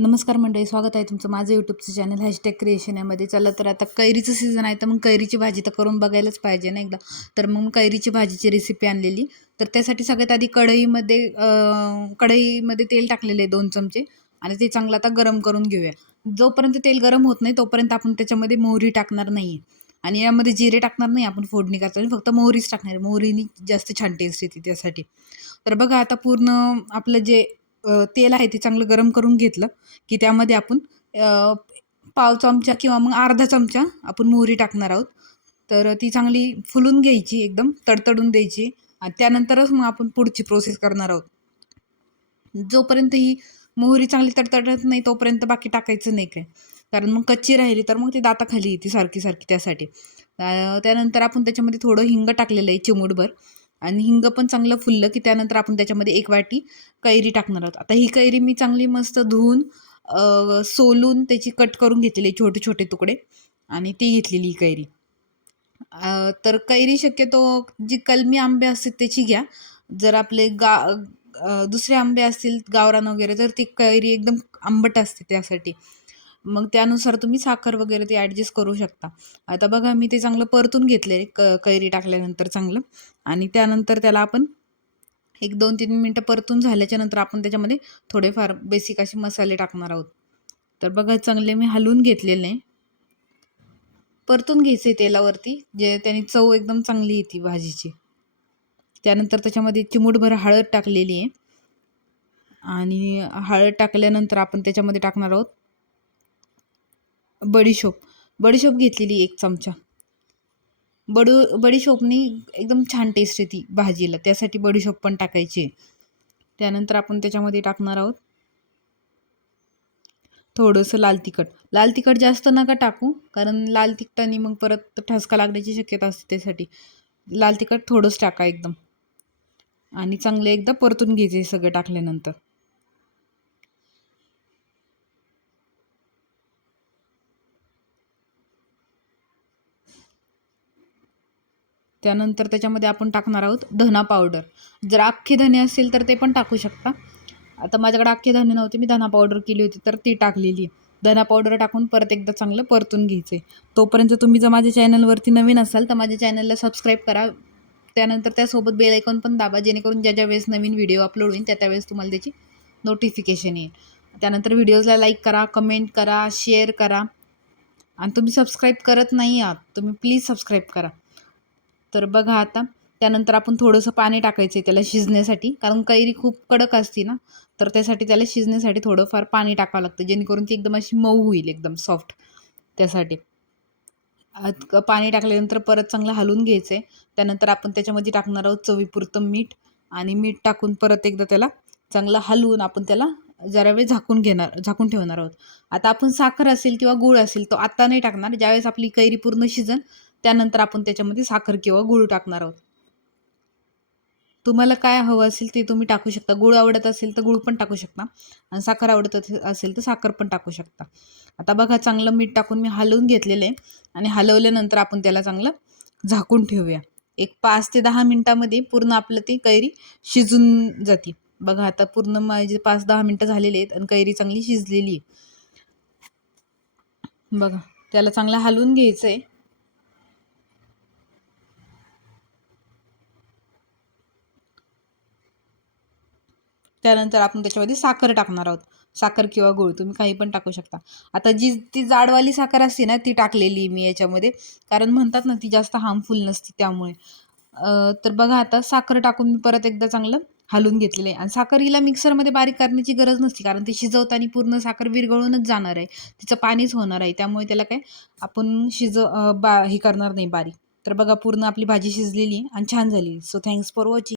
नमस्कार मंडळी स्वागत आहे तुमचं माझं यूट्यूबचं चॅनल हॅशटॅग क्रिएशन यामध्ये. चला तर आता कैरीचं सीझन आहे तर मग कैरीची भाजी तर करून बघायलाच पाहिजे ना एकदा. तर मग कैरीची भाजीची रेसिपी आणलेली. तर त्यासाठी सगळ्यात आधी कढईमध्ये कढईमध्ये तेल टाकलेले आहे दोन चमचे आणि ते चांगलं आता गरम करून घेऊया. जोपर्यंत तेल गरम होत नाही तोपर्यंत आपण त्याच्यामध्ये मोहरी टाकणार नाही आहे आणि यामध्ये जिरे टाकणार नाही आपण फोडणी करताना फक्त मोहरीच टाकणार आहे. मोहरीनी जास्त छान टेस्ट येते त्यासाठी. तर बघा आता पूर्ण आपलं जे तेल आहे ते चांगलं गरम करून घेतलं की त्यामध्ये आपण पाव चमचा किंवा मग अर्धा चमचा आपण मोहरी टाकणार आहोत. तर ती चांगली फुलून घ्यायची एकदम तडतडून द्यायची आणि त्यानंतरच मग आपण पुढची प्रोसेस करणार आहोत. जोपर्यंत ही मोहरी चांगली तडतडत नाही तोपर्यंत बाकी टाकायचं नाही काय. कारण मग कच्ची राहिली तर मग ती दाताखाली येते सारखी सारखी त्यासाठी. त्यानंतर आपण त्याच्यामध्ये थोडं हिंग टाकलेलं आहे चिमूटभर. आणि हिंग पण चांगलं फुललं की त्यानंतर आपण त्याच्यामध्ये एक वाटी कैरी टाकणार आहोत. आता ही कैरी मी चांगली मस्त धुवून सोलून त्याची कट करून घेतलेली छोटे छोटे तुकडे. आणि ती घेतलेली ही कैरी. तर कैरी शक्यतो जी कलमी आंबे असतात त्याची घ्या. जर आपले गा दुसरे आंबे असतील गावरान वगैरे तर ती कैरी एकदम आंबट असते त्यासाठी. मग त्यानुसार तुम्ही साखर वगैरे ते ॲडजस्ट करू शकता. आता बघा मी ते चांगलं परतून घेतले क कैरी टाकल्यानंतर चांगलं. आणि त्यानंतर त्याला आपण एक दोन तीन मिनटं परतून झाल्याच्यानंतर आपण त्याच्यामध्ये थोडेफार बेसिक असे मसाले टाकणार आहोत. तर बघा चांगले मी हलवून घेतलेले. आहे परतून घ्यायचे तेलावरती जे त्याने चव एकदम चांगली येते भाजीची. त्यानंतर त्याच्यामध्ये चिमूटभर हळद टाकलेली आहे. आणि हळद टाकल्यानंतर आपण त्याच्यामध्ये टाकणार आहोत बडीशोप. बडीशोप घेतलेली एक चमचा. बडू बडीशोपनी एकदम छान टेस्ट येते भाजीला. त्यासाठी बडीशोप पण टाकायची. त्यानंतर आपण त्याच्यामध्ये टाकणार आहोत. थोडंसं लाल तिखट. लाल तिखट जास्त नका टाकू कारण लाल तिखटाने मग परत ठसका लागण्याची शक्यता असते त्यासाठी. लाल तिखट थोडंच टाका एकदम. आणि चांगलं एकदा परतून घ्यायचे सगळं टाकल्यानंतर. त्यानंतर त्याच्यामध्ये आपण टाकणार आहोत धना पावडर जर अख्खे धने असेल तर ते पण टाकू शकता. आता माझ्याकडे अख्खे धने नव्हते मी धना पावडर केली होती तर ती टाकलेली आहे. धना पावडर टाकून परत एकदा चांगलं परतून घ्यायचं आहे तोपर्यंत तुम्ही जर माझ्या चॅनलवरती नवीन असाल तर माझ्या चॅनलला सबस्क्राईब करा. त्यानंतर त्यासोबत बेल आयकॉन पण दाबा जेणेकरून ज्या ज्या वेळेस नवीन व्हिडिओ अपलोड होईल त्या त्यावेळेस तुम्हाला त्याची नोटिफिकेशन येईल. त्यानंतर व्हिडिओजला लाईक करा कमेंट करा शेअर करा. आणि तुम्ही सबस्क्राईब करत नाही आहात तुम्ही प्लीज सबस्क्राईब करा. तर बघा आता. त्यानंतर आपण थोडंसं पाणी टाकायचं आहे त्याला शिजण्यासाठी. कारण कैरी खूप कडक असते ना तर त्यासाठी त्याला शिजण्यासाठी थोडंफार पाणी टाकावं लागतं. जेणेकरून ती एकदम अशी मऊ होईल एकदम सॉफ्ट त्यासाठी. पाणी टाकल्यानंतर परत चांगलं हलवून घ्यायचं आहे त्यानंतर आपण त्याच्यामध्ये टाकणार आहोत चवीपुरतं मीठ. आणि मीठ टाकून परत एकदा त्याला चांगलं हलवून आपण त्याला जरा वेळ झाकून घेणार झाकून ठेवणार आहोत. आता आपण साखर असेल किंवा गूळ असेल तो आत्ता नाही टाकणार. ज्यावेळेस आपली कैरी पूर्ण शिजन त्यानंतर आपण त्याच्यामध्ये साखर किंवा गूळ टाकणार आहोत. तुम्हाला काय हवं असेल ते तुम्ही टाकू शकता. गूळ आवडत असेल तर गुळ पण टाकू शकता. आणि साखर आवडत असेल तर साखर पण टाकू शकता. आता बघा चांगलं मीठ टाकून मी हलवून घेतलेलं आहे. आणि हलवल्यानंतर आपण त्याला चांगलं झाकून ठेवूया. एक पाच ते दहा मिनटामध्ये पूर्ण आपलं ती कैरी शिजून जाते. बघा आता पूर्ण माझे पाच दहा मिनटं झालेले आहेत आणि कैरी चांगली शिजलेली आहे. बघा त्याला चांगलं हलवून घ्यायचं आहे. त्यानंतर आपण त्याच्यामध्ये साखर टाकणार आहोत. साखर किंवा गूळ तुम्ही काही पण टाकू शकता. आता जी ती जाडवाली साखर असते ना ती टाकलेली मी याच्यामध्ये. कारण म्हणतात ना ती जास्त हार्मफुल नसते त्यामुळे. तर बघा आता साखर टाकून मी परत एकदा चांगलं हलवून घेतलेलं आहे. आणि साखर हिला मिक्सरमध्ये बारीक करण्याची गरज नसते कारण ती शिजवताना पूर्ण साखर विरघळूनच जाणार आहे. तिचं पाणीच होणार आहे. त्यामुळे त्याला काय आपण शिजव बा हे करणार नाही बारीक. तर बघा पूर्ण आपली भाजी शिजलेली आणि छान झाली. So thanks for watching